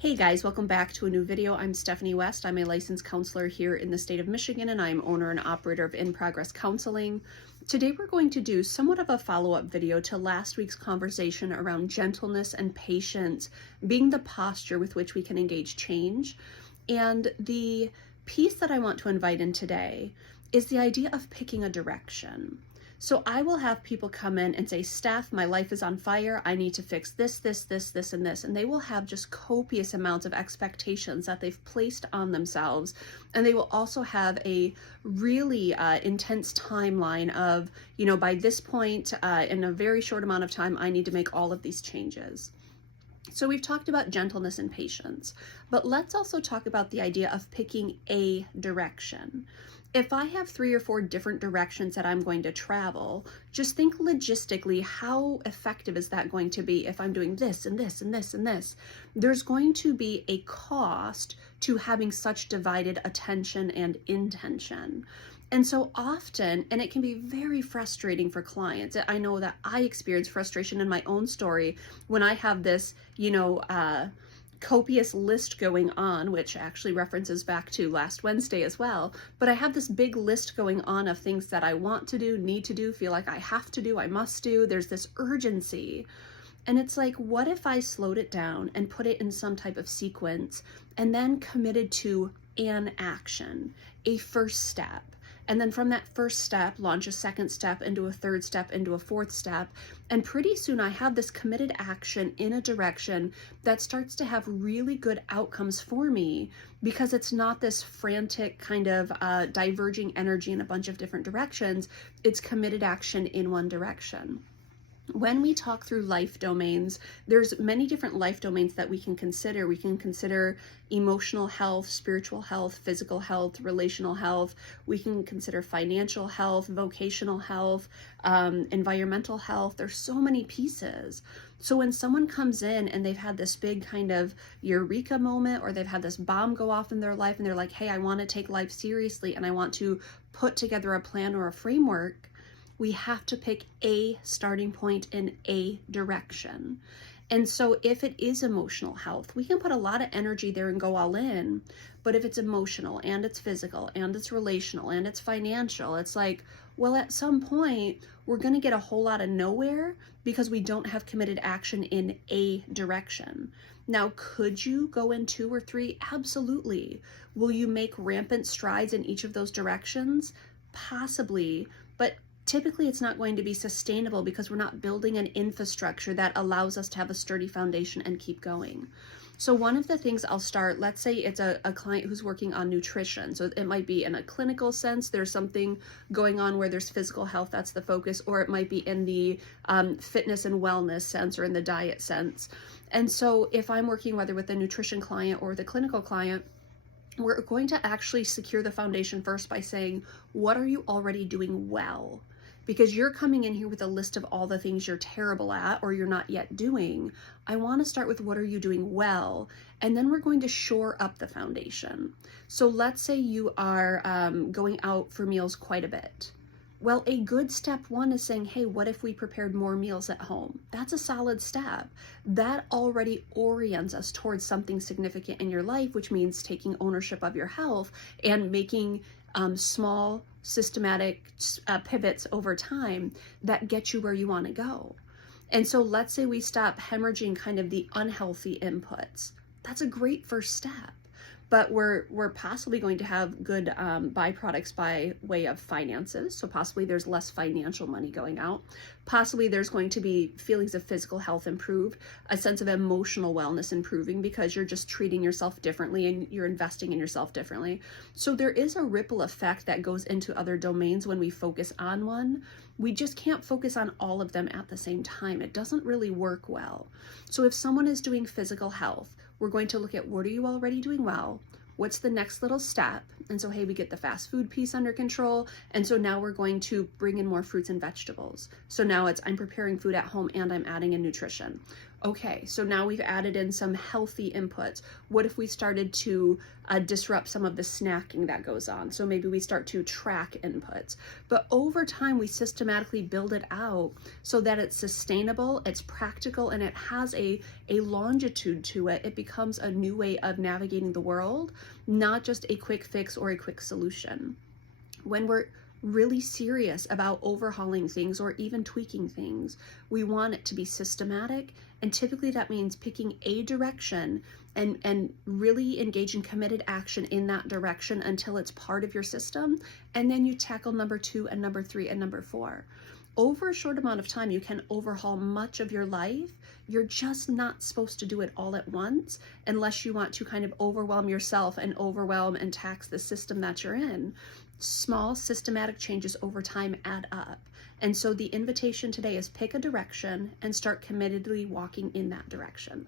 Hey guys, welcome back to a new video. I'm Stephanie West. I'm a licensed counselor here in the state of Michigan, and I'm owner and operator of In Progress Counseling. Today we're going to do somewhat of a follow-up video to last week's conversation around gentleness and patience being the posture with which we can engage change. And the piece that I want to invite in today is the idea of picking a direction. So I will have people come in and say, Steph, my life is on fire. I need to fix this, and this. And they will have just copious amounts of expectations that they've placed on themselves. And they will also have a really intense timeline of, by this point, in a very short amount of time, I need to make all of these changes. So we've talked about gentleness and patience, but let's also talk about the idea of picking a direction. If I have 3 or 4 different directions that I'm going to travel, just think logistically, how effective is that going to be if I'm doing this and this and this and this? There's going to be a cost to having such divided attention and intention. And so often, and it can be very frustrating for clients. I know that I experience frustration in my own story when I have this, copious list going on, which actually references back to last Wednesday as well. But I have this big list going on of things that I want to do, need to do, feel like I have to do, I must do. There's this urgency. And it's like, what if I slowed it down and put it in some type of sequence and then committed to an action, a first step? And then from that first step, launch a second step into a third step into a fourth step. And pretty soon I have this committed action in a direction that starts to have really good outcomes for me, because it's not this frantic kind of diverging energy in a bunch of different directions. It's committed action in one direction. When we talk through life domains, there's many different life domains that we can consider. We can consider emotional health, spiritual health, physical health, relational health. We can consider financial health, vocational health, environmental health. There's so many pieces. So when someone comes in and they've had this big kind of eureka moment, or they've had this bomb go off in their life and they're like, hey, I want to take life seriously and I want to put together a plan or a framework, we have to pick a starting point in a direction. And so if it is emotional health, we can put a lot of energy there and go all in. But if it's emotional and it's physical and it's relational and it's financial, it's like, well, at some point, we're going to get a whole lot of nowhere because we don't have committed action in a direction. Now, could you go in 2 or 3? Absolutely. Will you make rampant strides in each of those directions? Possibly, but typically it's not going to be sustainable because we're not building an infrastructure that allows us to have a sturdy foundation and keep going. So one of the things I'll start, let's say it's a client who's working on nutrition. So it might be in a clinical sense, there's something going on where there's physical health, that's the focus, or it might be in the fitness and wellness sense or in the diet sense. And so if I'm working whether with a nutrition client or the clinical client, we're going to actually secure the foundation first by saying, what are you already doing well? Because you're coming in here with a list of all the things you're terrible at or you're not yet doing. I want to start with what are you doing well, and then we're going to shore up the foundation. So let's say you are going out for meals quite a bit. Well, a good step 1 is saying, hey, what if we prepared more meals at home? That's a solid step. That already orients us towards something significant in your life, which means taking ownership of your health and making small systematic pivots over time that get you where you want to go. And so let's say we stop hemorrhaging kind of the unhealthy inputs. That's a great first step. But we're possibly going to have good byproducts by way of finances. So possibly there's less financial money going out. Possibly there's going to be feelings of physical health improved, a sense of emotional wellness improving because you're just treating yourself differently and you're investing in yourself differently. So there is a ripple effect that goes into other domains when we focus on one. We just can't focus on all of them at the same time. It doesn't really work well. So if someone is doing physical health, we're going to look at what are you already doing well? What's the next little step? And so, hey, we get the fast food piece under control. And so now we're going to bring in more fruits and vegetables. So now it's I'm preparing food at home and I'm adding in nutrition. Okay, so now we've added in some healthy inputs. What if we started to disrupt some of the snacking that goes on? So maybe we start to track inputs. But over time, we systematically build it out so that it's sustainable, it's practical, and it has a longitude to it. It becomes a new way of navigating the world, not just a quick fix or a quick solution. When we're really serious about overhauling things or even tweaking things, we want it to be systematic, and typically that means picking a direction and really engage in committed action in that direction until it's part of your system, and then you tackle number 2 and number 3 and number 4. Over a short amount of time, you can overhaul much of your life. You're just not supposed to do it all at once unless you want to kind of overwhelm yourself and overwhelm and tax the system that you're in. Small systematic changes over time add up. And so the invitation today is pick a direction and start committedly walking in that direction.